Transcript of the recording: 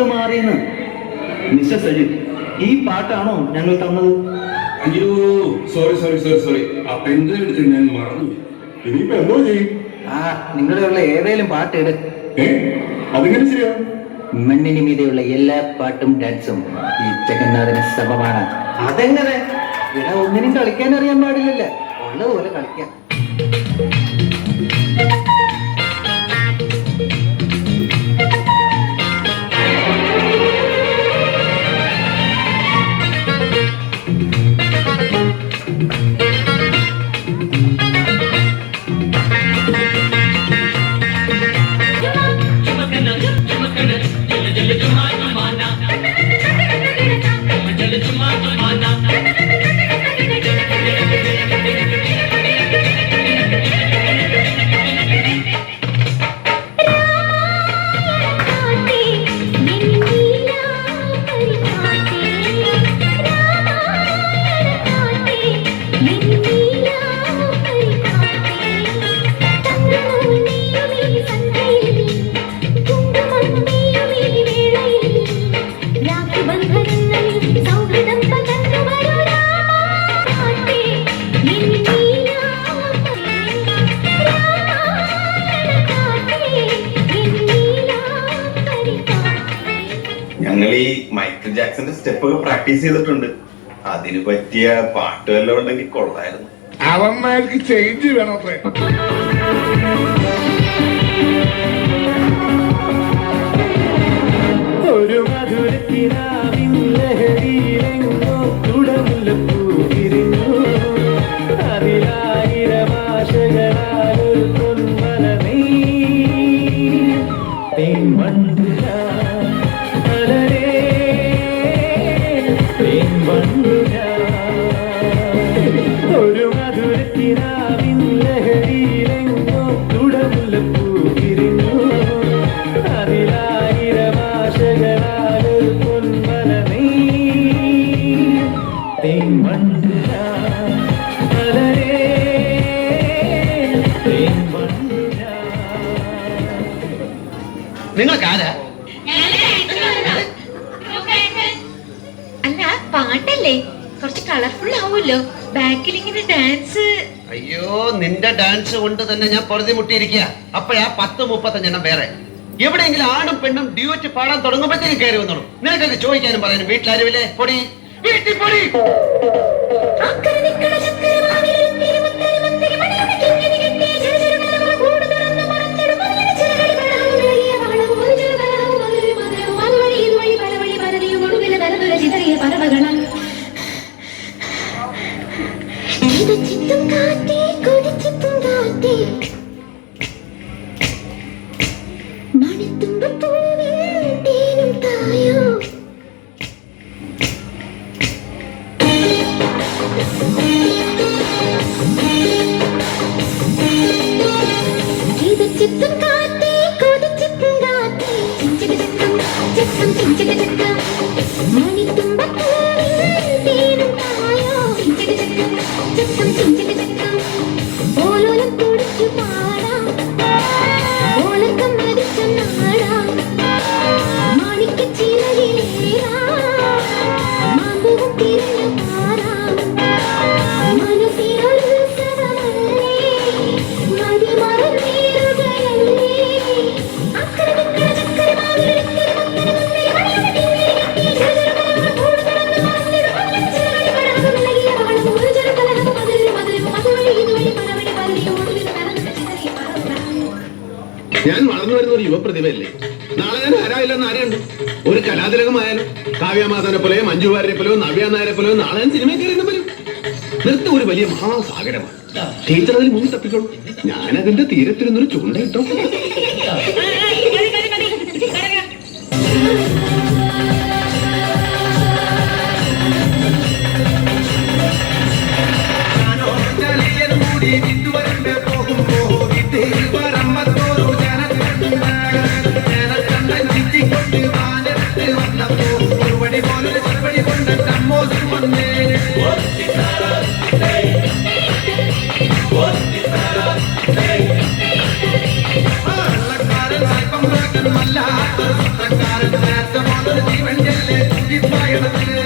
പാട്ട് മാറിയെന്ന്. മിസ്റ്റർ സജിത് ഈ പാട്ടാണോ ഞങ്ങൾ തന്നത്? അയ്യോ സോറി സോറി സോറി സോറി ആ എടുത്ത് ഞാൻ മറന്നു ഇനിയിപ്പോ എന്തോ ചെയ്യും? ആ നിങ്ങളുടെ ഉള്ള ഏതേലും പാട്ട് എടു ഏ? അതെങ്ങനെ ശരിയാ? മണ്ണിന് മീതെയുള്ള എല്ലാ പാട്ടും ഡാൻസും ഈ ജഗന്നാഥന് സമമാണ്. അതെങ്ങനെ? ഇവിടെ ഒന്നിനും കളിക്കാൻ അറിയാൻ പാടില്ലല്ലേ. ഉള്ളതുപോലെ കളിക്കാം. ഞങ്ങൾ ഈ മൈക്കിൾ ജാക്സന്റെ സ്റ്റെപ്പ് ഒക്കെ പ്രാക്ടീസ് ചെയ്തിട്ടുണ്ട്. അതിന് പറ്റിയ പാട്ട് ഉണ്ടെങ്കിൽ കൊള്ളായിരുന്നു. അവന്മാർക്ക് ചേഞ്ച് വേണത്രേ നിങ്ങൾക്ക് ആരാ അല്ല പാട്ടല്ലേ? കുറച്ച് കളർഫുൾ ആവുമല്ലോ. ബാക്കിൽ ഇങ്ങനെ ഡാൻസ് അയ്യോ നിന്റെ ഡാൻസ് കൊണ്ട് തന്നെ ഞാൻ പൊറുതി മുട്ടിയിരിക്കുക അപ്പോഴാ പത്ത് മുപ്പത്തഞ്ചെണ്ണം വേറെ. എവിടെയെങ്കിലും ആണും പെണ്ണും ഡ്യൂറ്റ് പാടാൻ തുടങ്ങുമ്പോഴത്തേക്കും കയറി വന്നോളൂ. നിനക്കൊക്കെ ചോദിക്കാനും പറയാനും വീട്ടിലാരുമില്ലേ? പൊടി. വീട്ടിൽ പൊടി. ഞാൻ വളർന്നു വരുന്ന ഒരു യുവപ്രതിഭയല്ലേ? നാളെ ഞാൻ ആരായില്ലെന്ന് ആരെയുണ്ട് ഒരു കലാതിലകമായാലും കാവ്യമാധവനെ പോലെയോ മഞ്ജു വാര്യരെ പോലെയോ നവ്യ നായരെ പോലെയോ നാളെ ഞാൻ സിനിമയിൽ കയറി പോലും നൃത്തം ഒരു വലിയ മഹാസാഗരമാണ്. ടീച്ചർ അതിൽ മുങ്ങി തപ്പിക്കോളൂ. ഞാനതിന്റെ തീരത്തിരുന്നൊരു ചൂണ്ടയിട്ടോ Thank you.